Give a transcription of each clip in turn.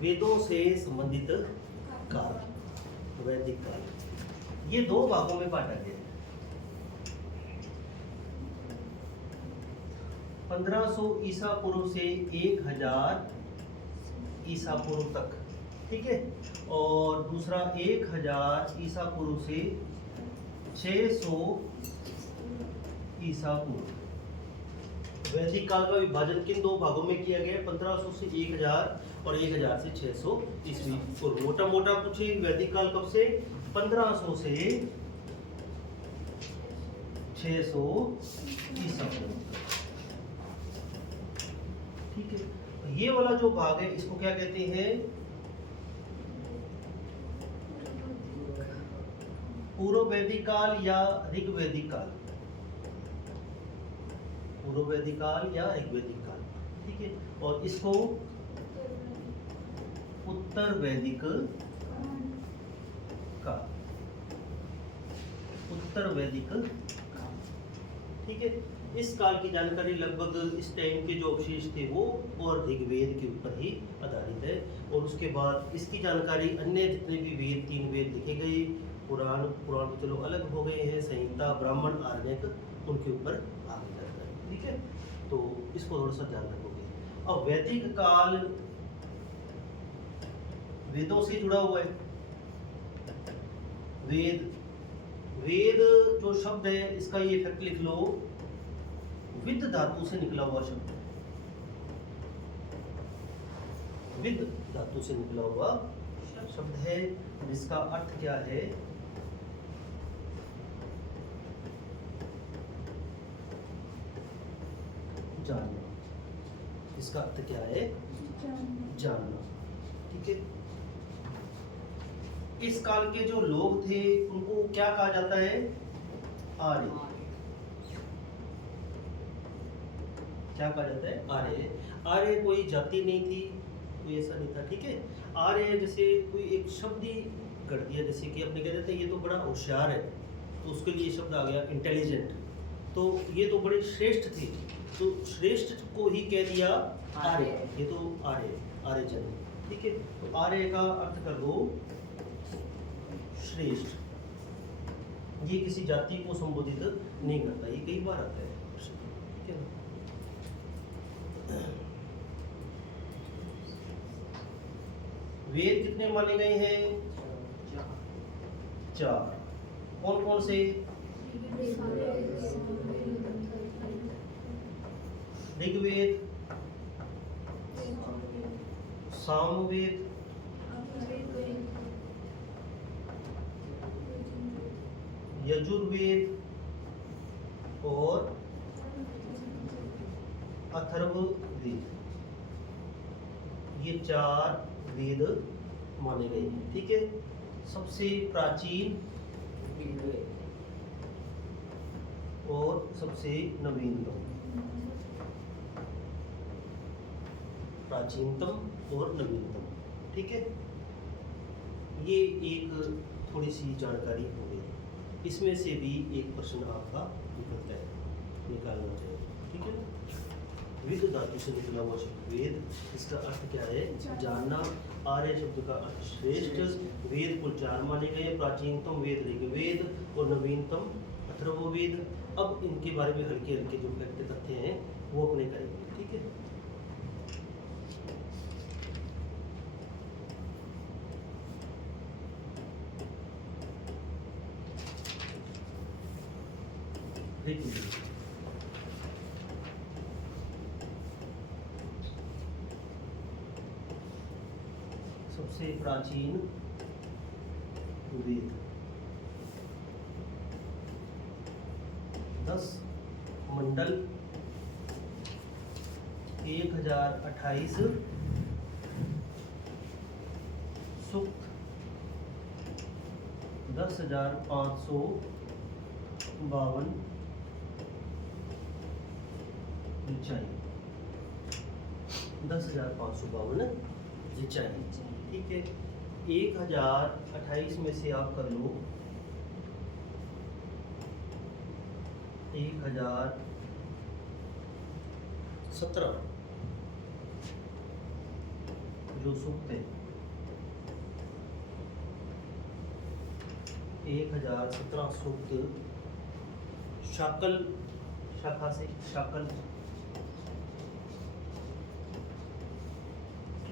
वेदों से संबंधित काल, वैदिक काल, ये दो भागों में बांटा गया है। 1500 ईसा पूर्व से 1000 ईसा पूर्व तक, ठीक है। और दूसरा 1000 ईसा पूर्व से 600 ईसा पूर्व। वैदिक काल का विभाजन किन दो भागों में किया गया? 1500 से 1000 और 1000 से 600 ईस्वी पूर्व। मोटा मोटा पूछे वैदिक काल कब से? 1500 से 600 ईसा पूर्व, ठीक है। तो ये वाला जो भाग है इसको क्या कहते हैं? पूर्व वैदिक काल या ऋग्वैदिक काल, पूर्व वैदिक काल या ऋग्वैदिक काल, ठीक है। और इसको उत्तर वैदिक काल, उत्तर वैदिक काल, ठीक है। इस काल की जानकारी लगभग इस टाइम के जो अवशेष थे वो और ऋग्वेद के ऊपर ही आधारित है। और उसके बाद इसकी जानकारी अन्य जितने भी वेद, 3 वेद लिखे गए, पुराण तो चलो अलग हो गए हैं, संहिता, ब्राह्मण, आरण्यक, उनके ऊपर आगे जाता है, ठीक है। तो इसको थोड़ा सा ध्यान रखोगे। अब वैदिक काल वेदों से जुड़ा हुआ है। वेद, वेद जो शब्द है इसका ये इफेक्ट लिख लो, विद धातु से निकला हुआ शब्द है। विद धातु से निकला हुआ शब्द है, जिसका अर्थ क्या है? जानना। इसका अर्थ क्या है? जानना, ठीक है। इस काल के जो लोग थे उनको क्या कहा जाता है? आर्य। क्या कहा जाता है? आर्य। आर्य कोई जाति नहीं थी, कोई ऐसा नहीं था, ठीक है। आर्य जैसे कोई एक शब्द ही कर दिया, जैसे कि अपने कह देते हैं ये तो बड़ा होशियार है, तो उसके लिए शब्द आ गया इंटेलिजेंट। तो ये तो बड़े श्रेष्ठ थे, तो श्रेष्ठ को ही कह दिया आर्य, ये तो आर्य, आर्यजन, ठीक है। तो आर्य का अर्थ कर दो श्रेष्ठ। ये किसी जाति को संबोधित नहीं करता, ये कई बार आता है, ठीक है ना। वेद कितने माने गए हैं? 4। कौन कौन से? ऋग्वेद, सामवेद, यजुर्वेद और अथर्ववेद। ये 4 वेद माने गए हैं, ठीक है। सबसे प्राचीन और सबसे नवीनतम, प्राचीनतम और नवीनतम, ठीक है। ये एक थोड़ी सी जानकारी हो गई। इसमें से भी एक प्रश्न आपका निकलता है, निकालना चाहिए, ठीक है ना। विद धातु से निकला हुआ शब्द वेद, इसका अर्थ क्या है? जानना। आर्य शब्द का अर्थ श्रेष्ठ। वेद कुल 4 माने गए, प्राचीनतम वेद ऋग्वेद और नवीनतम अथर्ववेद। अब इनके बारे में हल्के हल्के जो फैक्ट तथ्य हैं वो अपने करेंगे, ठीक है। सबसे प्राचीन वेद, 10 मंडल, 1028 सूक्त, 10,552 ऋचाई, 10,552 ऋचाई, ठीक है। 1028 में से आप कर लो 1017, जो जो सूक्त है 1017 सूक्त शाकल शाखा से शाकल,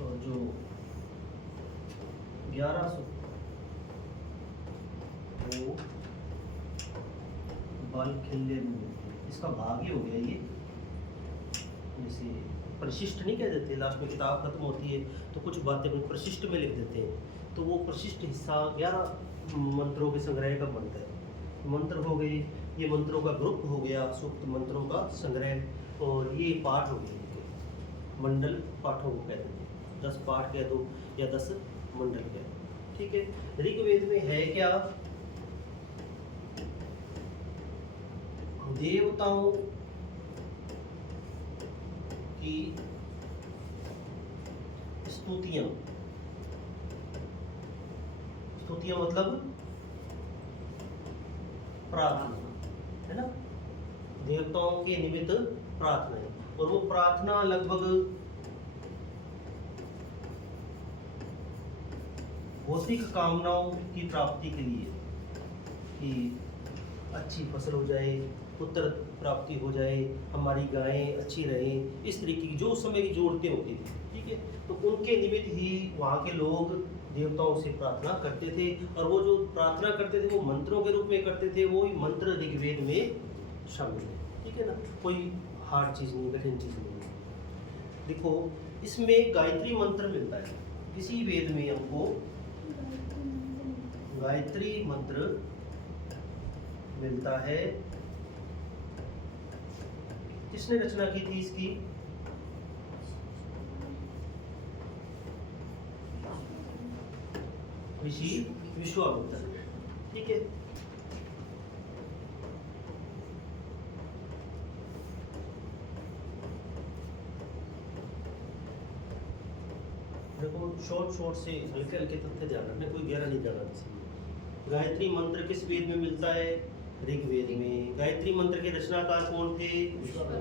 और जो 11 सूक्त वो बाल खिल्ले में मिलते हैं। इसका भाग ही हो गया ये, जैसे परिशिष्ट नहीं कह देते, लास्ट में किताब खत्म होती है तो कुछ बातें हम परिशिष्ट में लिख देते हैं, तो वो परिशिष्ट हिस्सा 11 मंत्रों के संग्रह का बनता है। मंत्र हो गए, ये मंत्रों का ग्रुप हो गया, सूक्त मंत्रों का संग्रह, और ये पाठ हो गए, मंडल पाठों को कहते हैं। 10 पाठ कह दो या 10 मंडल कह दो, ठीक है। ऋग्वेद में है क्या, देवताओं की स्तुतियां, स्तुतियां मतलब प्रार्थना, है ना, देवताओं के निमित्त प्रार्थना है। और वो प्रार्थना लगभग भौतिक कामनाओं की प्राप्ति के लिए, कि अच्छी फसल हो जाए, पुत्र प्राप्ति हो जाए, हमारी गायें अच्छी रहें, इस तरीके की जो उस समय की जरूरतें होती थी, ठीक है। तो उनके निमित्त ही वहाँ के लोग देवताओं से प्रार्थना करते थे, और वो जो प्रार्थना करते थे वो मंत्रों के रूप में करते थे। वो मंत्र ऋग्वेद में शामिल है, ठीक है ना, कोई हार्ड चीज़ नहीं, कठिन चीज़ नहीं है। देखो इसमें गायत्री मंत्र मिलता है, किसी वेद में हमको गायत्री मंत्र मिलता है। किसने रचना की थी इसकी, ऋषि विश्वामित्र, ठीक है। देखो शॉर्ट से हल्के हल्के तथ्य ध्यान रखना, कोई गहरा नहीं जाना किसी में। गायत्री मंत्र किस वेद में मिलता है, ऋग्वेद में। गायत्री मंत्र के रचनाकार कौन थे,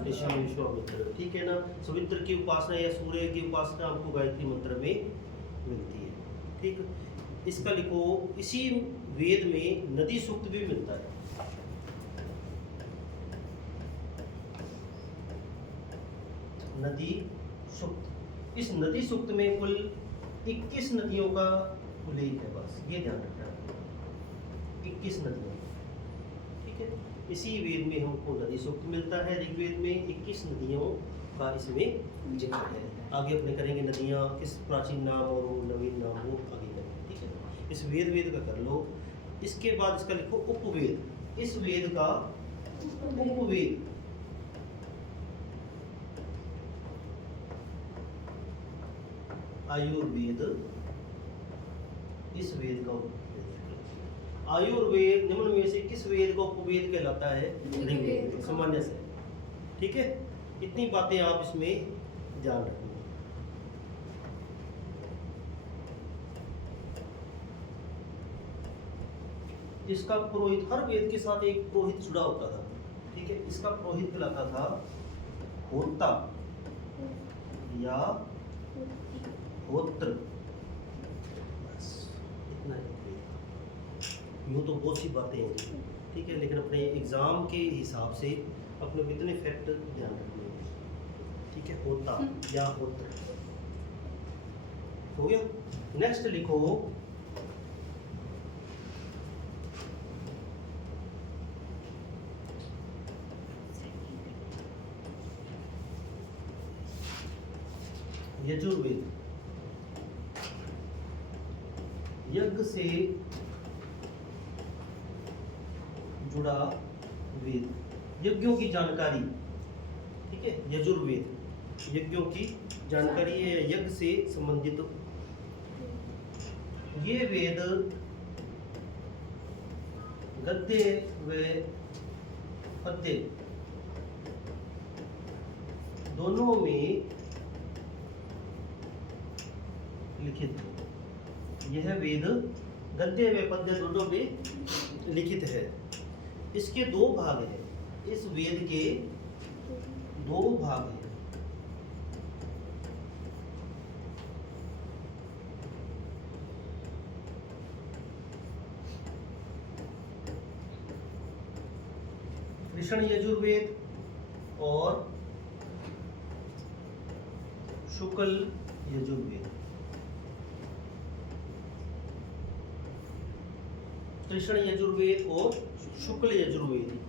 ऋषि विश्वामित्र, ठीक है ना। सवित्र की उपासना या सूर्य की उपासना हमको गायत्री मंत्र में मिलती है, ठीक। इसका लिखो, इसी वेद में नदी सूक्त भी मिलता है। नदी सूक्त, इस नदी सूक्त में कुल 21 नदियों का उल्लेख है, बस ये ध्यान रखना, 21 नदियों, ठीक है। इसी वेद में हमको नदी सूक्त मिलता है, ऋग्वेद में 21 नदियों का इसमें जिक्र है। आगे अपने करेंगे नदियाँ किस प्राचीन नाम और वो नवीन नाम, वो आगे करेंगे, ठीक है। इस वेद का कर लो। इसके बाद इसका लिखो उपवेद, इस वेद का उपवेद, आयुर्वेद, इस वेद का उपवेद। आयुर्वेद निम्न में से किस वेद का उपवेद कहलाता है, ऋग्वेद, सामान्य से, ठीक है। इतनी बातें आप इसमें ध्यान रखना। इसका पुरोहित, हर वेद के साथ एक पुरोहित जुड़ा होता था, ठीक है। इसका पुरोहित कहलाता था होता या होत्र, बस इतना ही। यूँ तो बहुत सी बातें हैं, ठीक है, लेकिन अपने एग्जाम के हिसाब से अपने इतने फैक्ट ध्यान रखने हैं, ठीक है। होता या होत्र हो गया। नेक्स्ट लिखो यजुर्वेद, यज्ञ से जुड़ा वेद, यज्ञों की जानकारी, ठीक है। यजुर्वेद यज्ञों की जानकारी है, यज्ञ से संबंधित ये वेद गद्य व पद्य दोनों में लिखित है। यह वेद गद्य व पद्य दोनों में लिखित है। इसके दो भाग हैं, इस वेद के दो भाग हैं। कृष्ण यजुर्वेद और शुक्ल यजुर्वेद। कृष्ण यजुर्वेद और शुक्ल यजुर्वेद।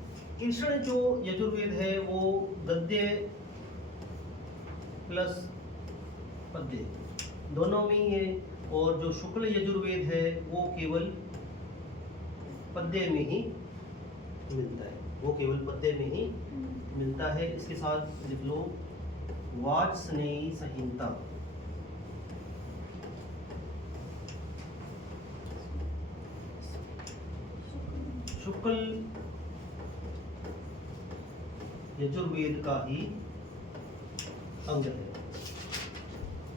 कृष्ण जो यजुर्वेद है वो गद्य प्लस पद्य दोनों में ही है, और जो शुक्ल यजुर्वेद है वो केवल पद्य में ही मिलता है, वो केवल पद्य में ही मिलता है। इसके साथ लिख लो वाजस्नेयी संहिता। शुक्ल यजुर्वेद का ही अंग है।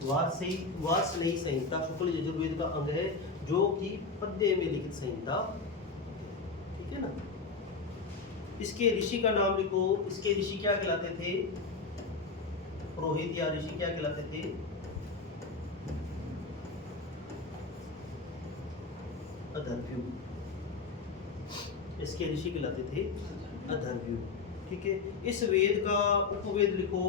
वाजस्नेयी संहिता शुक्ल यजुर्वेद का अंग है, जो कि पद्य में लिखित संहिता, ठीक है ना। इसके ऋषि का नाम लिखो। इसके ऋषि क्या कहलाते थे? पुरोहित या ऋषि क्या कहलाते थे? अधर्व्यु। इसके ऋषि कहलाते थे अधर्व्यु, ठीक है। इस वेद का उपवेद लिखो।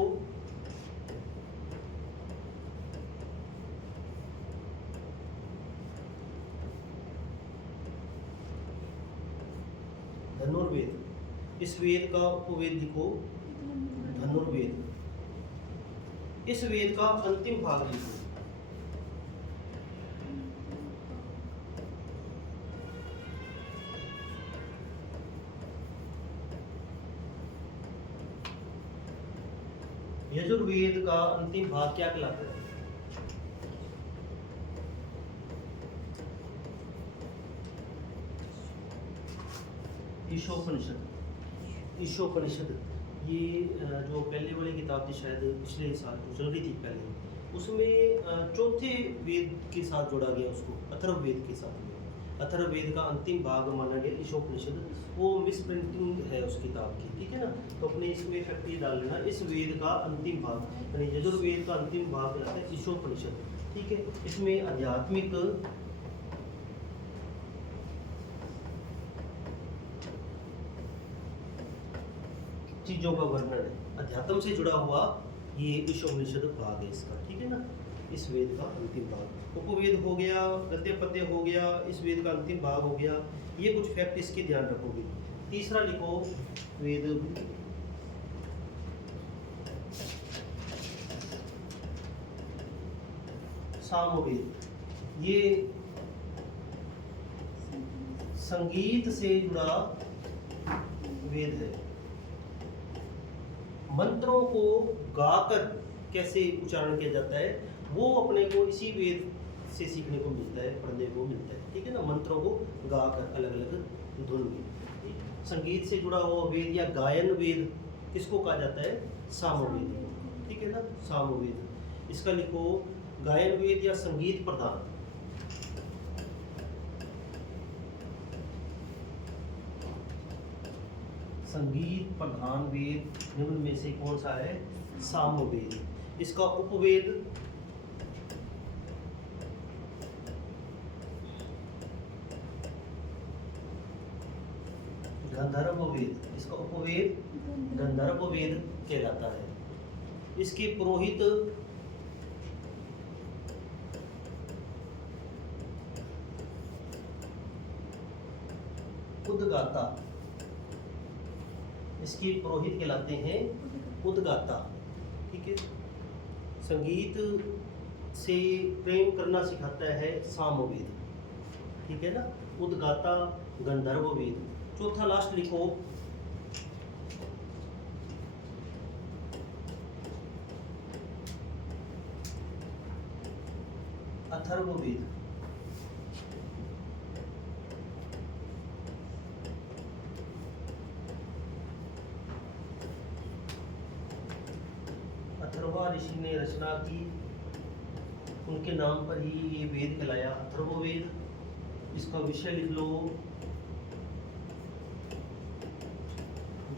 धनुर्वेद। इस वेद का उपवेद लिखो धनुर्वेद। इस वेद का अंतिम भाग लिखो। यजुर्वेद का अंतिम भाग क्या कहलाता है? ईशोपनिषद। ईशोपनिषद ये जो पहले वाली किताब थी, शायद पिछले साल जो चल रही थी पहले, उसमें चौथे वेद के साथ जोड़ा गया उसको, अथर्ववेद के साथ में। अथर्ववेद का अंतिम भाग माना गया ईशोपनिषद। वो मिस प्रिंटिंग है उस किताब की, ठीक है ना। तो अपने इसमें फैक्ट्री डाल लेना। इस वेद का अंतिम भाग यानी यजुर्वेद का अंतिम भाग रहता है ईशोपनिषद, ठीक है। इसमें आध्यात्मिक चीजों का वर्णन है, अध्यात्म से जुड़ा हुआ ये ईशोपनिषद भाग है इसका, ठीक है ना। इस वेद का अंतिम भाग उपवेद हो गया, गद्य पद्य हो गया, इस वेद का अंतिम भाग हो गया। ये कुछ फैक्ट इसके ध्यान रखोगे। तीसरा लिखो वेद सामवेद। ये संगीत से जुड़ा वेद है। मंत्रों को गाकर कैसे उच्चारण किया जाता है वो अपने को इसी वेद से सीखने को मिलता है, पढ़ने को मिलता है, ठीक है ना। मंत्रों को गाकर अलग अलग धुन में। संगीत से जुड़ा हुआ वेद या गायन वेद किसको कहा जाता है? सामवेद, ठीक है ना, सामवेद। इसका लिखो गायन वेद या संगीत प्रधान। संगीत प्रधान वेद निम्न में से कौन सा है? सामवेद। इसका उपवेद गंधर्व वेद। इसका उपवेद गंधर्व वेद कहलाता है। इसके पुरोहित उद्गाता। इसके पुरोहित कहलाते हैं उद्गाता, ठीक है। संगीत से प्रेम करना सिखाता है सामवेद, ठीक है ना। उद्गाता गंधर्व वेद। चौथा लास्ट लिखो अथर्ववेद। अथर्वा ऋषि ने रचना की, उनके नाम पर ही ये वेद कहलाया अथर्ववेद। इसका विषय लिख लो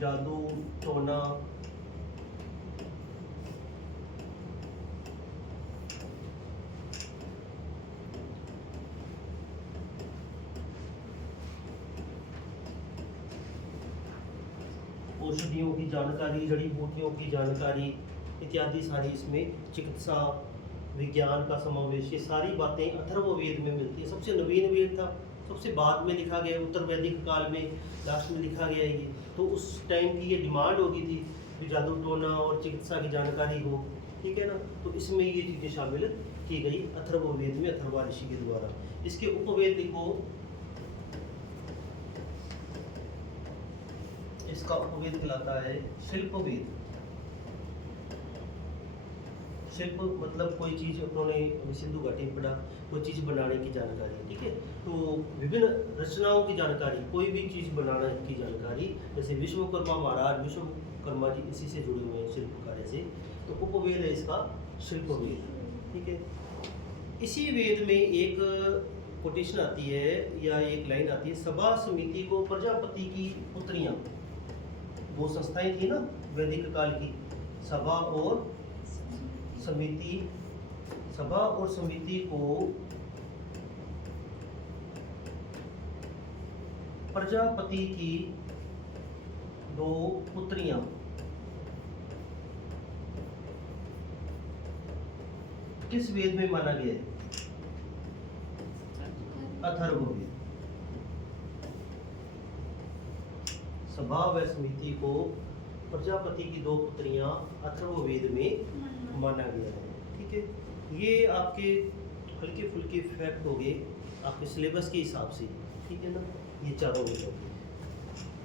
जादू टोना, औषधियों की जानकारी, जड़ी बूटियों की जानकारी इत्यादि सारी इसमें चिकित्सा विज्ञान का समावेश, ये सारी बातें अथर्ववेद में मिलती है। सबसे नवीन वेद था, सबसे बाद में लिखा गया, उत्तर वैदिक काल में लास्ट में लिखा गया है ये। तो उस टाइम की ये डिमांड होगी थी कि जादू टोना और चिकित्सा की जानकारी हो, ठीक है ना। तो इसमें ये चीज़ें शामिल की गई अथर्ववेद में, अथर्वा ऋषि के द्वारा। इसके उपवेद लिखो, इसका उपवेद कहलाता है शिल्पवेद। शिल्प मतलब कोई चीज़ उन्होंने सिंधु घाटी में पढ़ा, कोई चीज़ बनाने की जानकारी, ठीक है। तो विभिन्न रचनाओं की जानकारी, कोई भी चीज़ बनाने की जानकारी, जैसे विश्वकर्मा महाराज, विश्वकर्मा जी इसी से जुड़े हुए हैं शिल्प कार्य से, तो उपवेद है इसका शिल्पवेद, ठीक है। इसी वेद में एक कोटेशन आती है या एक लाइन आती है, सभा समिति को प्रजापति की पुत्रियां, वो संस्थाएं थी ना वैदिक काल की, सभा और समिति, सभा और समिति को प्रजापति की दो पुत्रियां किस वेद में माना गया है? अथर्ववेद। सभा व समिति को प्रजापति की दो पुत्रियां अथर्ववेद में माना गया है, ठीक है। ये आपके हल्के फुल्के फैक्ट हो गए आपके सिलेबस के हिसाब से, ठीक है ना, ये चारों वेद हो गए।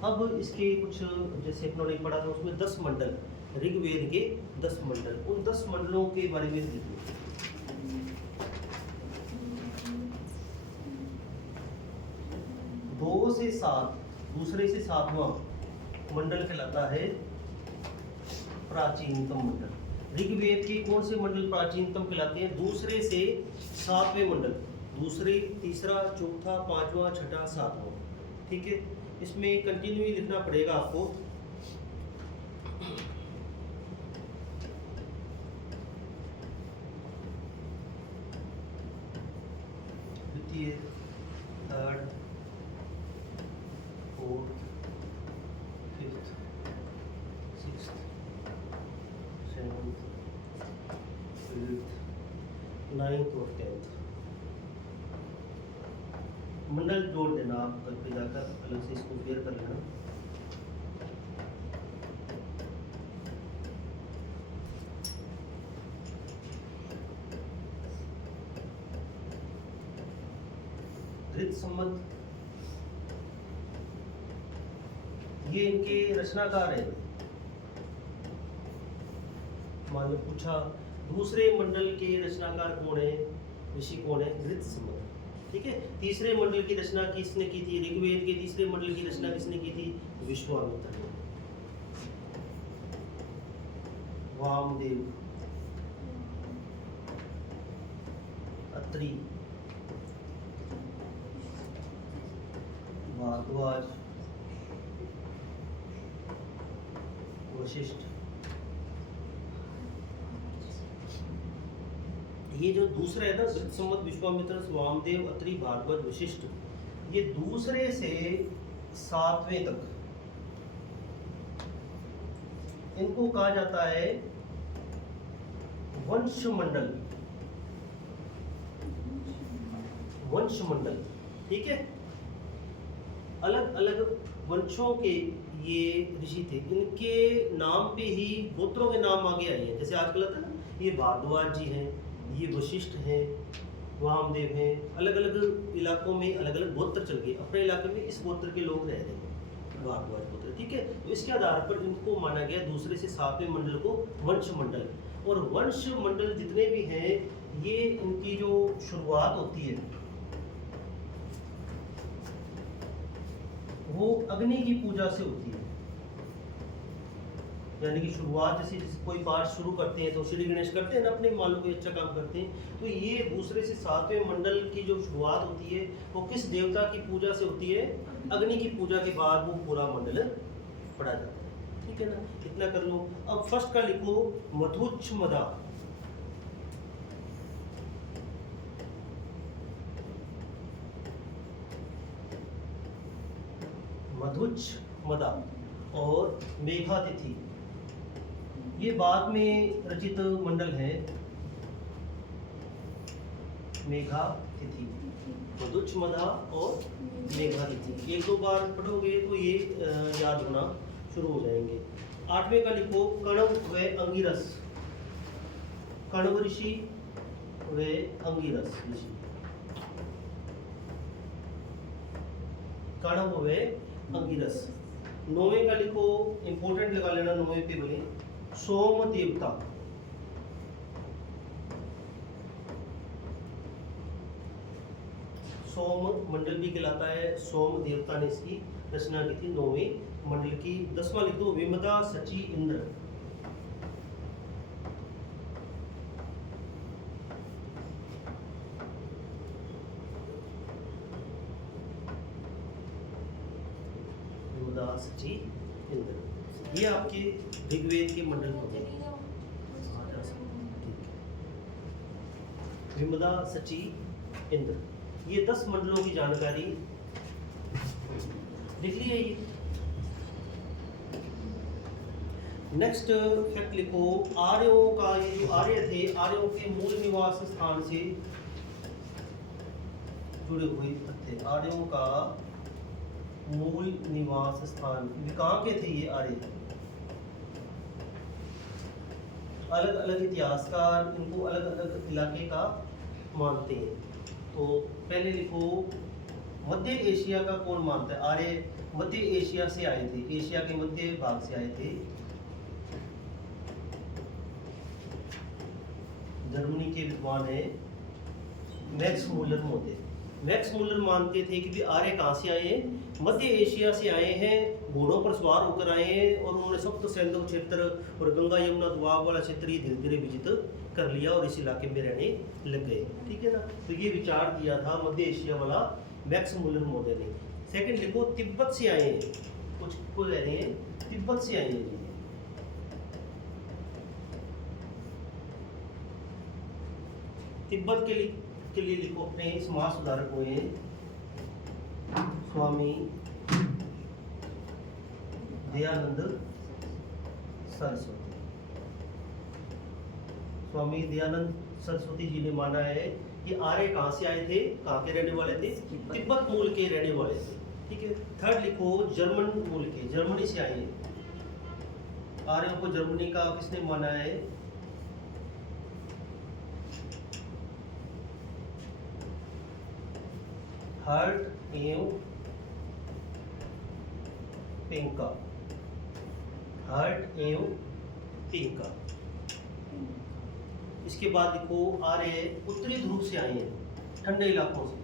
अब इसके कुछ जैसे अपनों ने पढ़ा था उसमें 10 मंडल, ऋग्वेद के 10 मंडल, उन 10 मंडलों के बारे में लिखो। 2 से 7, दूसरे से 7वां मंडल कहलाता है प्राचीनतम मंडल। ऋग्वेद के कौन से मंडल प्राचीनतम कहलाते हैं? दूसरे से 7वें मंडल, दूसरे, तीसरा, चौथा, 5वां, छठा, 7वां, ठीक है। इसमें कंटिन्यू लिखना पड़ेगा आपको। द्वितीय, third, fourth, fifth, sixth, seventh, eighth, ninth और 10th मंडल जोड़ देना आप घर पे जाकर, अलग से इसको क्लियर कर लेना। ऋत संबंध, ये इनके रचनाकार है। मान लो पूछा दूसरे मंडल के रचनाकार कौन है, ऋषि कौन है? ऋत संबंध, ठीक है। तीसरे मंडल की रचना किसने की थी? ऋग्वेद के तीसरे मंडल की रचना किसने की थी? विश्वामित्र ने। वामदेव, अत्रि, भारद्वाज, वशिष्ठ। ये जो दूसरा है ना, ऋत संबंध, विश्वामित्र, वामदेव, अत्रि, भारद्वाज, वशिष्ठ, ये दूसरे से 7वें तक इनको कहा जाता है वंश मंडल। वंश मंडल, ठीक है। अलग अलग वंशों के ये ऋषि थे, इनके नाम पे ही गोत्रों के नाम आगे आए हैं। जैसे आजकल आता है ना, ये भारद्वाज जी हैं, ये वशिष्ठ हैं, वामदेव हैं। अलग अलग इलाकों में अलग अलग गोत्र चल गए, अपने इलाके में इस गोत्र के लोग रह रहे हैं, भारद्वाज गोत्र, ठीक है। तो इसके आधार पर इनको माना गया दूसरे से 7वें मंडल को वंश मंडल। और वंश मंडल जितने भी हैं, ये इनकी जो शुरुआत होती है वो अग्नि की पूजा से होती है। यानी कि शुरुआत जैसे कोई पाठ शुरू करते हैं तो श्री गणेश करते हैं ना, अपने मान लो कोई अच्छा काम करते हैं, तो ये दूसरे से 7वें मंडल की जो शुरुआत होती है वो किस देवता की पूजा से होती है? अग्नि की पूजा के बाद वो पूरा मंडल पढ़ा जाता है, ठीक है ना। इतना कर लो। अब फर्स्ट का लिखो मधुच्छमदा। मधुच्छमदा, और मेघातिथि, ये बाद में रचित मंडल है। मेघातिथि, मधुचमदा और मेघातिथि, एक दो बार पढ़ोगे तो ये याद होना शुरू हो जाएंगे। 8वें का लिखो कण्व व अंगिरस। कण्व ऋषि व अंगिरस ऋषि। कण्व व अंगिरस। 9वें का लिखो, इंपॉर्टेंट लगा लेना 9वें पे बोले, सोम देवता। सोम मंडल भी कहलाता है, सोम देवता ने इसकी रचना की थी 9वें मंडल की। 10वां लिख दो विमदा सची इंद्र। विमदा सची इंद्र, ये आपके ऋग्वेद के मंडल हो गए। विमदा सची इंद्र, ये 10 मंडलों की जानकारी लिख ली है ये। नेक्स्ट फैक्ट लिखो, आर्यों का, ये जो आर्य थे, आर्यों के मूल निवास स्थान से जुड़े हुए थे। आर्यों का मूल निवास स्थान कहाँ के थे ये आर्य? अलग अलग इतिहासकार इनको अलग अलग इलाके का मानते हैं। तो पहले लिखो, मध्य एशिया का कौन मानता है? आर्य मध्य एशिया से आए थे, एशिया के मध्य भाग से आए थे। जर्मनी के विद्वान है मैक्स मूलर मोते। मैक्स मूलर मानते थे कि आर्य कहाँ से आए हैं? मध्य एशिया से आए हैं, घोड़ों पर सवार होकर आए हैं, और उन्होंने सप्त सैंधव क्षेत्र और गंगा यमुना दोआब वाला क्षेत्र ये धीरे धीरे विजित कर लिया और इस इलाके में रहने लग गए। ठीक है ना? तो ये विचार दिया था मध्य एशिया वाला मैक्स मूलर मोते ने। सेकंड लिखो, तिब्बत से आए हैं, कुछ को ले रहे हैं, तिब्बत से आए हैं। तिब्बत के लिए लिखो, अपने समाज सुधारक हुए स्वामी दयानंद सरस्वती। स्वामी दयानंद सरस्वती जी ने माना है कि आर्य कहाँ से आए थे, कहाँ के रहने वाले थे? तिब्बत मूल के रहने वाले थे। ठीक है। थर्ड लिखो, जर्मन मूल के, जर्मनी से आए हैं। आर्यों को जर्मनी का किसने माना है? हर्ट एवं पिंका। हर्ट एवं पिंका। इसके बाद देखो, आर्य उत्तरी ध्रुव से आए हैं, ठंडे इलाकों से।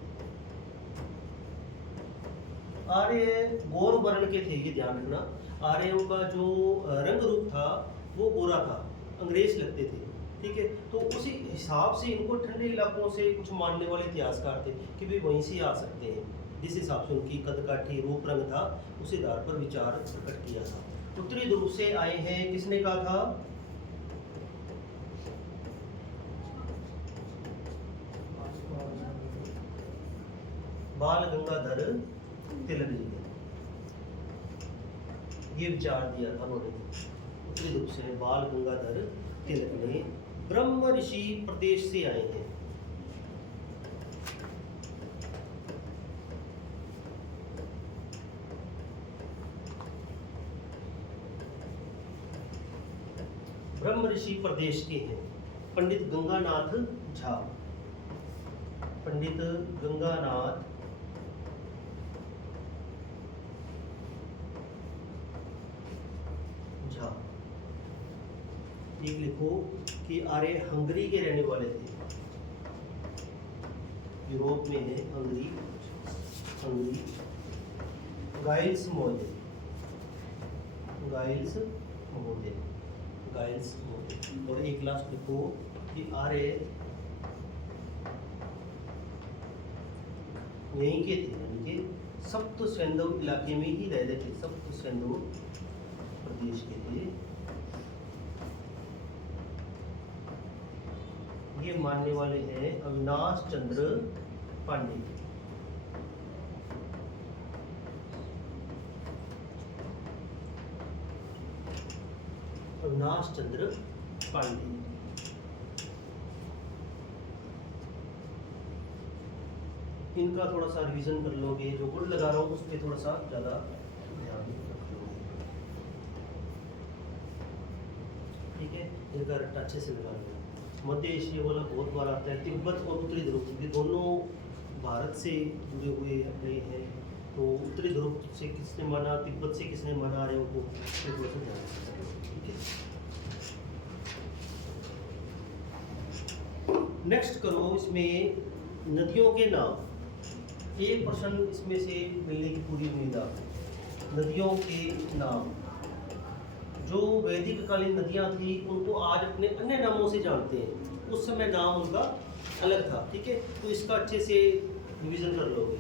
आर्य गौर वर्ण के थे, ये ध्यान रखना। आर्यों का जो रंग रूप था वो गोरा था, अंग्रेज लगते थे। ठीक है। तो उसी हिसाब से इनको ठंडे इलाकों से कुछ मानने वाले इतिहासकार थे कि भाई वहीं से आ सकते हैं। जिस हिसाब से उनकी कदकाठी रूप रंग था, उस आधार पर विचार प्रकट किया था। उत्तरी ध्रुव से आए हैं, किसने कहा था? बाल गंगाधर तिलक जी ने ये विचार दिया था। उन्होंने उत्तरी ध्रुव से बाल गंगाधर तिलक ने। ब्रह्म ऋषि प्रदेश से आए हैं। ब्रह्म ऋषि प्रदेश के हैं पंडित गंगानाथ झा। पंडित गंगानाथ झा। एक लिखो कि आर्य हंगरी के रहने वाले थे, यूरोप में है हंगरी। हंगरी। गाइल्स मोदे। गाइल्स मोदे। गाइल्स मोदे। और एक लास्ट लिखो कि आर्य यहीं के थे, यानी कि सप्त सैंधव इलाके में ही रह रहे थे। सप्त सैंधव प्रदेश के थे। ये मानने वाले हैं अविनाश चंद्र पांडे। अविनाश चंद्र पांडे। इनका थोड़ा सा रिवीजन कर लोगे, जो गुण लगा रहा हूँ उस पर थोड़ा सा ज़्यादा ध्यान रख लोगे, ठीक है। इनका रट्टा अच्छे से लगा लो। मध्य एशिया वाला बहुत बार आता है, तिब्बत और उत्तरी ध्रुव, ये दोनों भारत से जुड़े हुए अपने हैं, तो उत्तरी ध्रुव से किसने माना, तिब्बत से किसने माना, रहे को थोड़ा सा ध्यान रखना, ठीक है। नेक्स्ट करो इसमें नदियों के नाम। एक प्रश्न इसमें से मिलने की पूरी उम्मीद है। नदियों के नाम, जो वैदिक कालीन नदियाँ थी उनको आज अपने अन्य नामों से जानते हैं, उस समय नाम उनका अलग था, ठीक है। तो इसका अच्छे से रिवीजन कर लोगे।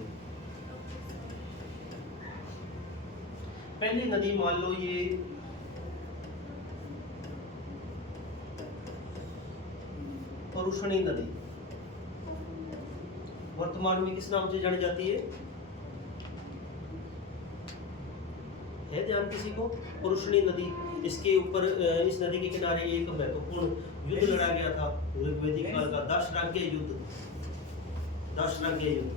पहली नदी मान लो ये परुषणी नदी, वर्तमान में किस नाम से जानी जाती है ध्यान किसी को? परुषणी नदी। इसके ऊपर इस नदी के किनारे एक महत्वपूर्ण युद्ध लड़ा गया था वैदिक काल का, दाशराज्य युद्ध। दाशराज्य युद्ध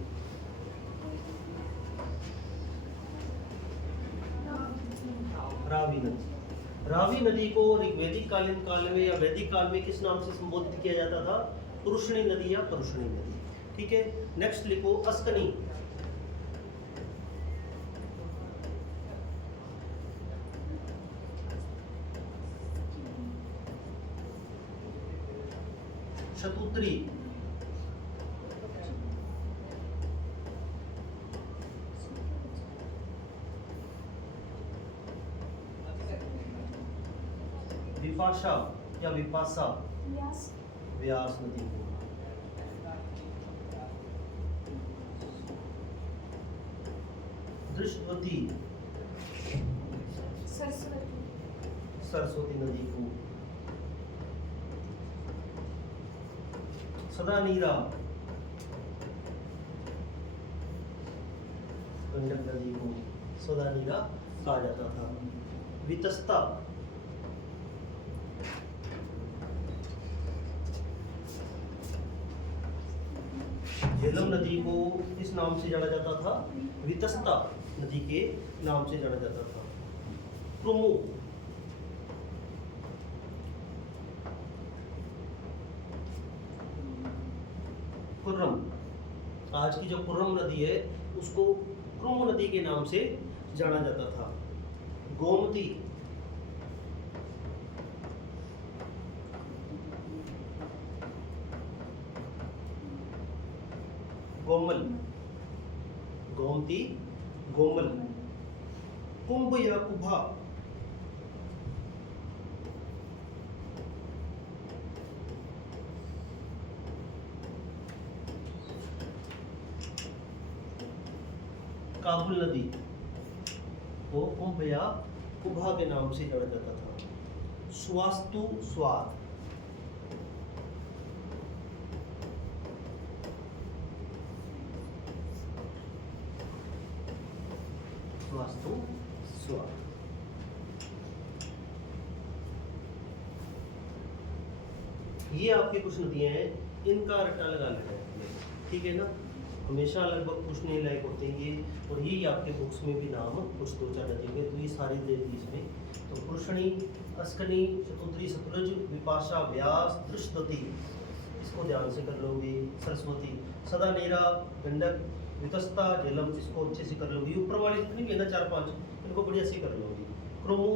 रावी नदी। रावी नदी को ऋग्वैदिक कालीन काल में या वैदिक काल में किस नाम से संबोधित किया जाता था? पुरुषणी नदी या परुषणी नदी, ठीक है। नेक्स्ट लिखो अस्कनी। शतुत्री, विपाशा या विपाशा, व्यास नदी को। दृष्टवती, सरस्वती नदी को। सदानीरा, गंडक नदी को सदानीरा कहा जाता था। वितस्ता, झेलम नदी को किस नाम से जाना जाता था? वितस्ता नदी के नाम से जाना जाता था। क्रुमु, कुर्रम, आज की जो कुर्रम नदी है उसको क्रुमु नदी के नाम से जाना जाता था। गोमती, गोमल, गोमती, गोमल। कुंभ या कुभा, काबुल नदी को कुंभ या कुभा के नाम से जाना जाता था। स्वास्तु, स्वाद, स्वास्तु, स्वाद। ये आपकी कुछ नदियां हैं, इनका रट्टा लगा लेना है, ठीक है ना। हमेशा लगभग पूछने लायक होते हैं ये, और यही आपके बुक्स में भी नाम कुछ दो चार नदियों के, तो ये सारी दे दी इसमें। तो पुरुषणी, अस्कनी, शतुद्री, सतलुज, विपाशा, व्यास, दृष्टवती, इसको ध्यान से कर लोगे। सरस्वती, सदानेरा, गंडक, वितस्ता, झेलम, इसको अच्छे से कर लोगे। ऊपर वाली जितनी भी है ना 4-5, इनको बढ़िया से कर लोगे। क्रुमु,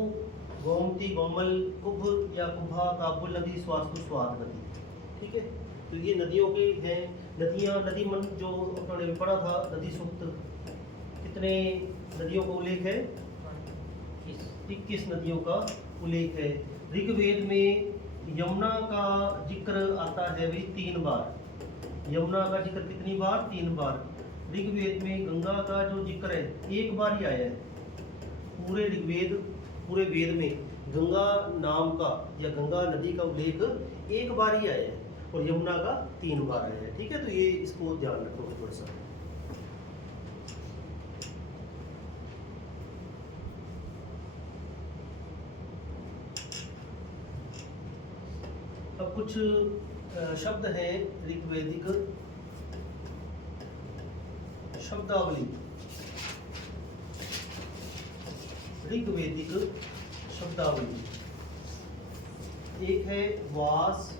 गोमती, गोमल, कुभ या कुभा, काबुल नदी, स्वास्तु, स्वाद नदी, ठीक है। तो ये नदियों के हैं। नदियाँ, नदी मन जो अपने पढ़ा था नदी सूक्त, कितने नदियों का उल्लेख है? 21 नदियों का उल्लेख है। ऋग्वेद में यमुना का जिक्र आता है भाई 3 बार। यमुना का जिक्र कितनी बार? 3 बार। ऋग्वेद में गंगा का जो जिक्र है 1 बार ही आया है। पूरे ऋग्वेद, पूरे वेद में गंगा नाम का या गंगा नदी का उल्लेख 1 बार ही आया है, और यमुना का 3 बार आया है, ठीक है। तो ये इसको ध्यान रखोगे थोड़ा सा। अब कुछ शब्द हैं ऋग्वेदिक शब्दावली। ऋग्वेदिक शब्दावली, एक है वास,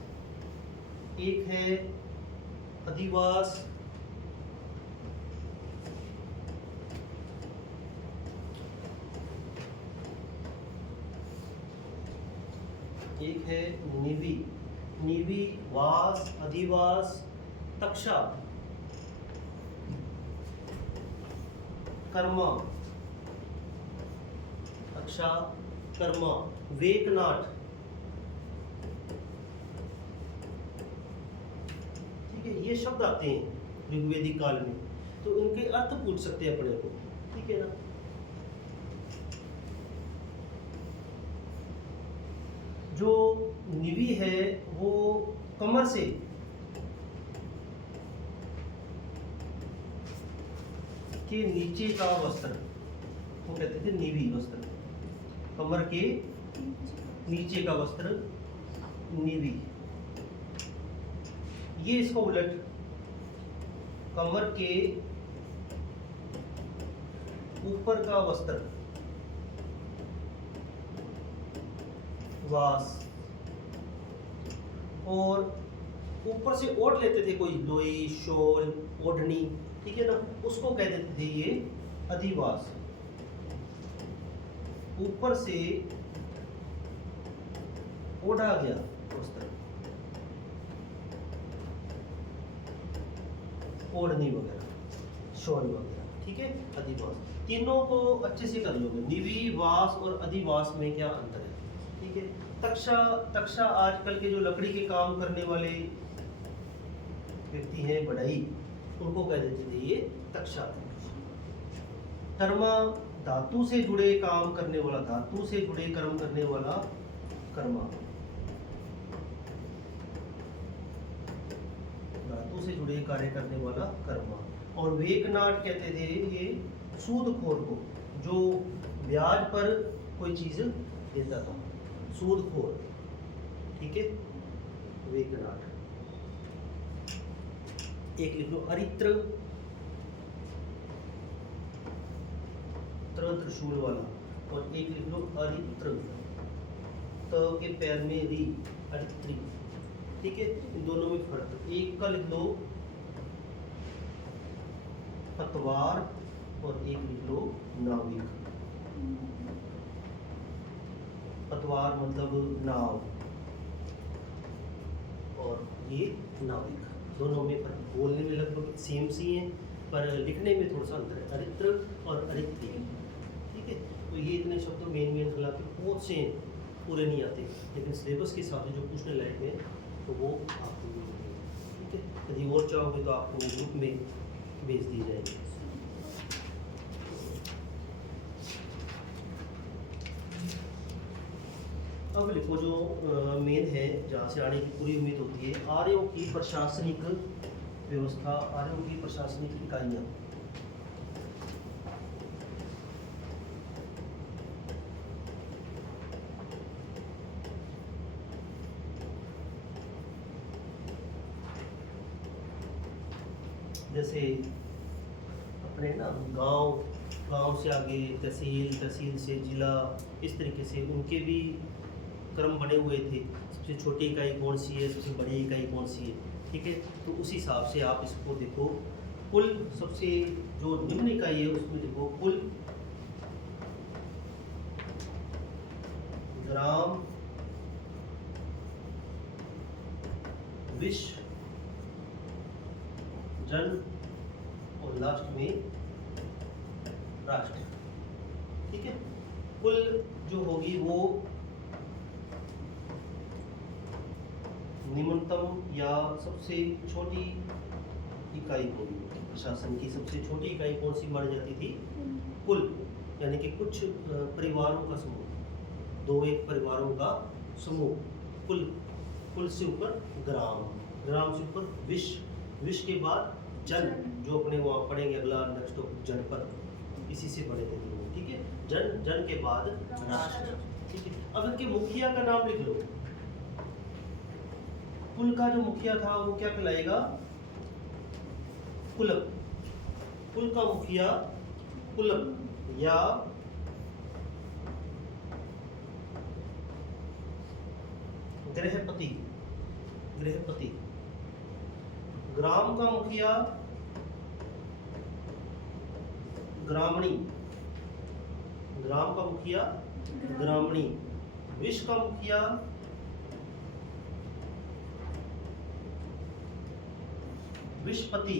एक है अधिवास, एक है निवि। निवि, वास, अधिवास, तक्षा, कर्मा, तक्षा, कर्मा, वेकनाट। ठीक है, ये शब्द आते हैं ऋग्वेदिक काल में, तो इनके अर्थ पूछ सकते हैं अपने को। ठीक है ना। जो निवि है वो कमर से के नीचे का वस्त्र, वो कहते थे निवि वस्त्र। कमर के नीचे का वस्त्र निवि। ये इसका उलट, कमर के ऊपर का वस्त्र वास। और ऊपर से ओढ़ लेते थे कोई लोई, शोल, ओढ़नी, ठीक है ना, उसको कह देते थे ये अधिवास। ऊपर से ओढ़ा गया वस्त्र, ओढ़नी वगैरह, शोल वगैरह। ठीक है, अधिवास। तीनों को अच्छे से कर लोगे। निवि, वास और अधिवास में क्या अंतर है। ठीक है। तक्षा, तक्षा आजकल के जो लकड़ी के काम करने वाले व्यक्ति हैं, बढ़ई, उनको कह देते थे ये तक्षा। कर्मा, धातु से जुड़े काम करने वाला, धातु से जुड़े कर्म करने वाला कर्मा। धातु से जुड़े कार्य करने वाला कर्मा। और वेकनाट कहते थे ये सूदखोर को, जो ब्याज पर कोई चीज देता था, सूदखोर। ठीक है, वेकनाट। एक लिख लो अरित्र, त्रिशूल वाला, और एक लिख लो अरित्र, त के पैर में री, अरित्री। ठीक है, इन दोनों में फर्क। एक का लिख लो पतवार, और एक लिख लो नाविक। पतवार मतलब नाव, और ये नाविक। दोनों में फर्क। बोलने में लगभग सेम सी हैं, पर लिखने में थोड़ा सा अंतर है, अरित्र और अरित्री। ठीक है, तो ये इतने शब्द मेन हालांकि बहुत से पूरे नहीं आते, लेकिन सिलेबस के हिसाब से जो पूछने लायक है तो वो आपको मिलेंगे। ठीक है, यदि और चाहोगे तो आपको ग्रुप में भेज दी जाएगी। अब लिखो जो मेन है, जहाँ से आने की पूरी उम्मीद होती है, आर्यों की प्रशासनिक व्यवस्था, आर्यों की प्रशासनिक इकाइयाँ। जैसे अपने ना गांव से आगे तहसील, तहसील से जिला, इस तरीके से उनके भी क्रम बने हुए थे। सबसे छोटी इकाई कौन सी है, सबसे बड़ी इकाई कौन सी है। ठीक है, तो उस हिसाब से आप इसको देखो। कुल सबसे जो निम्न इकाई है उसमें देखो कुल, ग्राम, विश्व, जन, और लास्ट में राष्ट्र। ठीक है, कुल जो होगी वो निम्नतम या सबसे छोटी इकाई होगी। प्रशासन की सबसे छोटी इकाई कौन सी मानी जाती थी, कुल, यानी कि कुछ परिवारों का समूह, 2-1 परिवारों का समूह। कुल, कुल से ऊपर ग्राम, ग्राम से ऊपर विश्व, विश्व के बाद जन, जो अपने वहाँ पढ़ेंगे अगला नेक्स्ट टॉपिक जनपद, इसी से बने थे लोग। ठीक है, जन, जन के बाद राष्ट्र। ठीक है, अब इनके मुखिया का नाम लिख लो। कुल का जो मुखिया था वो क्या कहलाएगा? कुलक। कुल का मुखिया कुलक या गृहपति। गृहपति। ग्राम का मुखिया ग्रामणी। ग्राम का मुखिया ग्रामणी। विश्व का मुखिया विश्वपति।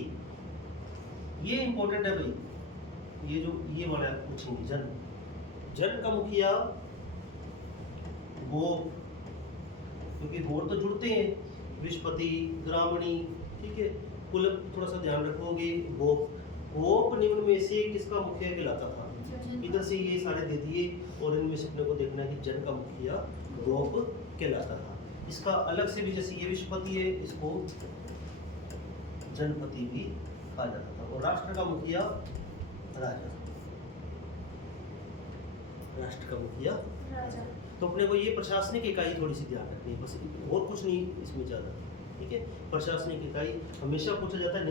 ये इंपॉर्टेंट है भाई, ये जो ये वाला पूछेंगे। जन। जन का मुखिया गोप, क्योंकि गोर तो जुड़ते हैं। विश्वपति, ग्रामणी, ठीक है। कुल थोड़ा सा ध्यान रखोगे। गोप। गोप निम्न में से किसका मुखिया कहलाता था? इधर से ये सारे दे दिए और इनमें से अपने को देखना है कि जन का मुखिया गोप कहलाता था। इसका अलग से भी, जैसे ये विश्वपति है, इसको जनपति भी कहा जाता था। और राष्ट्र का मुखिया राजा। राष्ट्र का मुखिया राजा। तो अपने को ये प्रशासनिक इकाई थोड़ी सी ध्यान रखनी है, बस और कुछ नहीं इसमें ज़्यादा, ठीक है। प्रशासनिक इकाई हमेशा पूछा जाता है,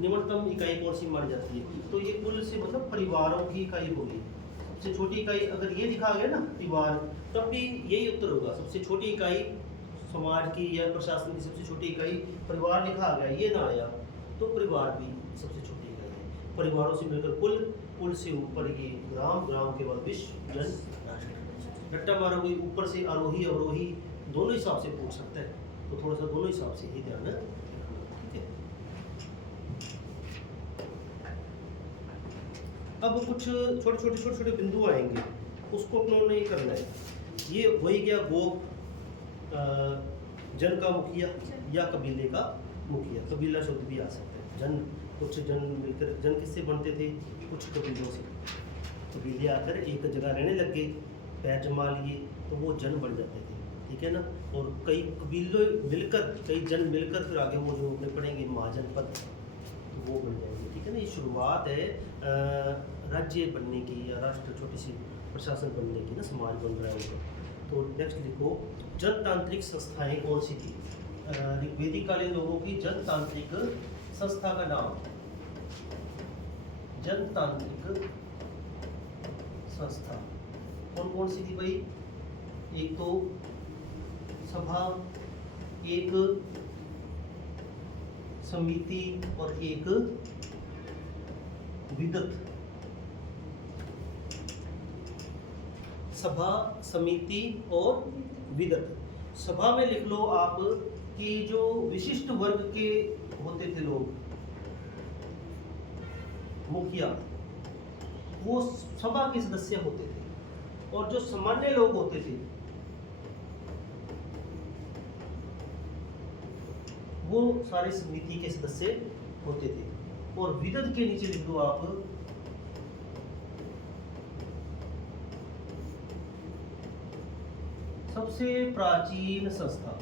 निम्नतम इकाई कौन सी मानी जाती है? तो ये कुल से मतलब परिवारों की इकाई होगी। सबसे छोटी इकाई अगर ये लिखा गया ना परिवार, तब भी यही उत्तर होगा। सबसे छोटी इकाई समाज की या प्रशासन की सबसे छोटी इकाई परिवार लिखा गया, ये ना आया तो परिवार भी सबसे छोटी इकाई है। परिवारों से मिलकर कुल, कुल से ऊपर ये ग्राम, ग्राम के बाद विश्व, जन, राष्ट्र। रट्टा मारोगे ऊपर से आरोही अवरोही दोनों हिसाब से पूछ सकता है, तो थोड़ा सा दोनों हिसाब से ही ध्यान रखना, ठीक है। अब कुछ छोटे छोटे बिंदु आएंगे, उसको अपनों ने करना है। ये वही गया गोप, जन का मुखिया या कबीले का मुखिया। कबीला शब्द भी आ सकता है। जन, कुछ जन मिलकर, जन किससे बनते थे? कुछ कबीलों से। कबीले आकर एक जगह रहने लग गए, पैर जमा लिए, तो वो जन बन जाते थे, ठीक है ना। और कई कबीलों मिलकर, कई जन मिलकर फिर आगे वो जो अपने पढ़ेंगे महाजनपद, तो वो बन जाएंगे, ठीक है ना। ये शुरुआत है राज्य बनने की या राष्ट्र, छोटी सी प्रशासन बनने की ना, समाज बन रहा है उनका। तो नेक्स्ट लिखो, जनतांत्रिक संस्थाएं कौन सी थी? ऋग्वेदिक कालीन लोगों की जनतांत्रिक संस्था का नाम, जनतांत्रिक संस्था कौन कौन सी थी भाई? एक तो सभा, एक समिति और एक विदत। सभा, समिति और विदत। सभा में लिख लो आप कि जो विशिष्ट वर्ग के होते थे लोग, मुखिया, वो सभा के सदस्य होते थे। और जो सामान्य लोग होते थे वो सारे समिति के सदस्य होते थे। और विदत के नीचे लिख दो आप सबसे प्राचीन संस्था।